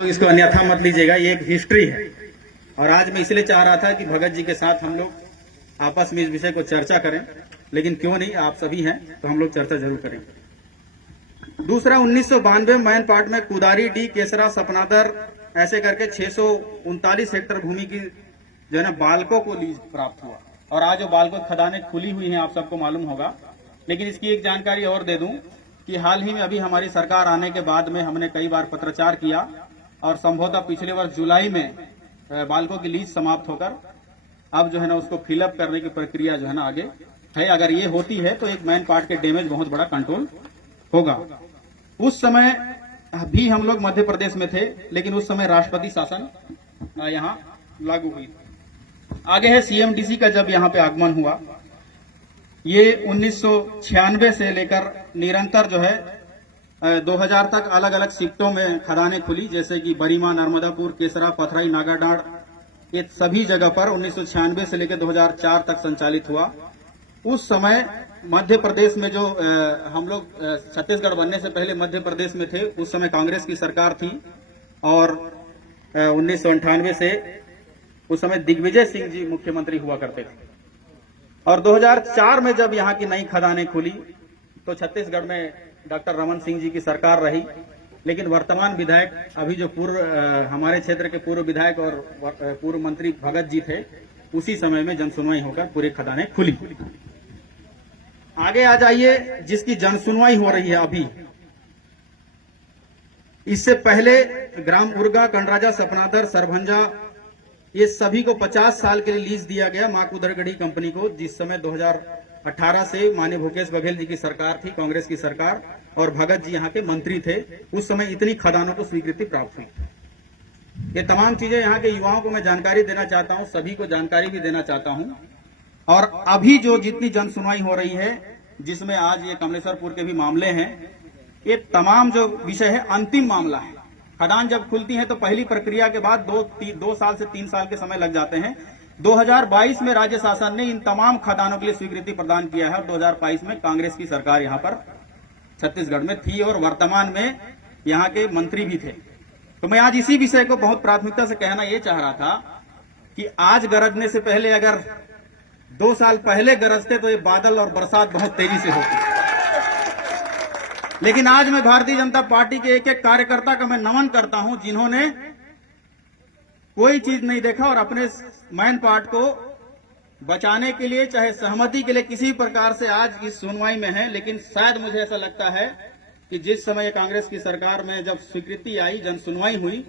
इसको अन्यथा मत लीजिएगा, ये एक हिस्ट्री है। और आज मैं इसलिए चाह रहा था कि भगत जी के साथ हम लोग आपस में इस विषय को चर्चा करें, लेकिन क्यों नहीं, आप सभी हैं तो हम लोग चर्चा जरूर करेंगे। दूसरा, 1992 मैन पार्ट में कुदारी, डी, केसरा, सपनादर ऐसे करके 639 हेक्टेयर भूमि की जो है ना बालकों को लीज प्राप्त हुआ। और आज जो बालकों खदानें खुली हुई हैं आप सबको मालूम होगा। लेकिन इसकी एक जानकारी और दे दूं कि हाल ही में अभी हमारी सरकार आने के बाद में हमने कई बार पत्राचार किया और संभवतः पिछले वर्ष जुलाई में बालकों की लीज समाप्त होकर अब जो है ना उसको फिलअप करने की प्रक्रिया जो है ना आगे है। अगर ये होती है तो एक मैन पार्ट के डैमेज बहुत बड़ा कंट्रोल होगा। उस समय भी हम लोग मध्य प्रदेश में थे, लेकिन उस समय राष्ट्रपति शासन यहाँ लागू हुई। आगे है सीएमडीसी का जब यहाँ पे आगमन हुआ, ये 1996 से लेकर निरंतर जो है 2000 तक अलग अलग शिफ्टों में खदानें खुली, जैसे कि बरीमा, नर्मदापुर, केसरा, पथराई, नागाडांड, ये सभी जगह पर 1996 से लेकर 2004 तक संचालित हुआ। उस समय मध्य प्रदेश में जो हम लोग छत्तीसगढ़ बनने से पहले मध्य प्रदेश में थे, उस समय कांग्रेस की सरकार थी और 1998 से उस समय दिग्विजय सिंह जी मुख्यमंत्री हुआ करते थे। और 2004 में जब यहाँ की नई खदानें खुली तो छत्तीसगढ़ में डॉक्टर रमन सिंह जी की सरकार रही। लेकिन वर्तमान विधायक, अभी जो हमारे क्षेत्र के पूर्व विधायक और पूर्व मंत्री भगत जी थे, उसी समय में जनसुनवाई होकर पूरी खदानें खुली। आगे आ जाइए, जिसकी जनसुनवाई हो रही है अभी, इससे पहले ग्राम उर्गा, कंडराजा, सपनादर, सरभंजा, ये सभी को 50 साल के लिए लीज दिया गया मां कुदरगढ़ी कंपनी को, जिस समय 2018 से माननीय भूपेश बघेल जी की सरकार थी, कांग्रेस की सरकार, और भगत जी यहाँ के मंत्री थे। उस समय इतनी खदानों को स्वीकृति प्राप्त हुई। ये तमाम चीजें यहाँ के युवाओं को मैं जानकारी देना चाहता हूँ, सभी को जानकारी भी देना चाहता हूँ। और अभी जो जितनी जनसुनवाई हो रही है, जिसमें आज ये कमलेश्वरपुर के भी मामले हैं, ये तमाम जो विषय है अंतिम मामला है। खदान जब खुलती है तो पहली प्रक्रिया के बाद 2 साल से 3 साल के समय लग जाते हैं। 2022 में राज्य शासन ने इन तमाम खदानों के लिए स्वीकृति प्रदान किया है और 2022 में कांग्रेस की सरकार यहाँ पर छत्तीसगढ़ में थी और वर्तमान में यहाँ के मंत्री भी थे। तो मैं आज इसी विषय को बहुत प्राथमिकता से कहना ये चाह रहा था कि आज गरजने से पहले अगर 2 साल पहले गरजते तो ये बादल और बरसात बहुत तेजी से होती। लेकिन आज मैं भारतीय जनता पार्टी के एक एक कार्यकर्ता का मैं नमन करता हूं, जिन्होंने कोई चीज नहीं देखा और अपने मैन पार्ट को बचाने के लिए, चाहे सहमति के लिए, किसी प्रकार से आज इस सुनवाई में है। लेकिन शायद मुझे ऐसा लगता है कि जिस समय कांग्रेस की सरकार में जब स्वीकृति आई, जन सुनवाई हुई,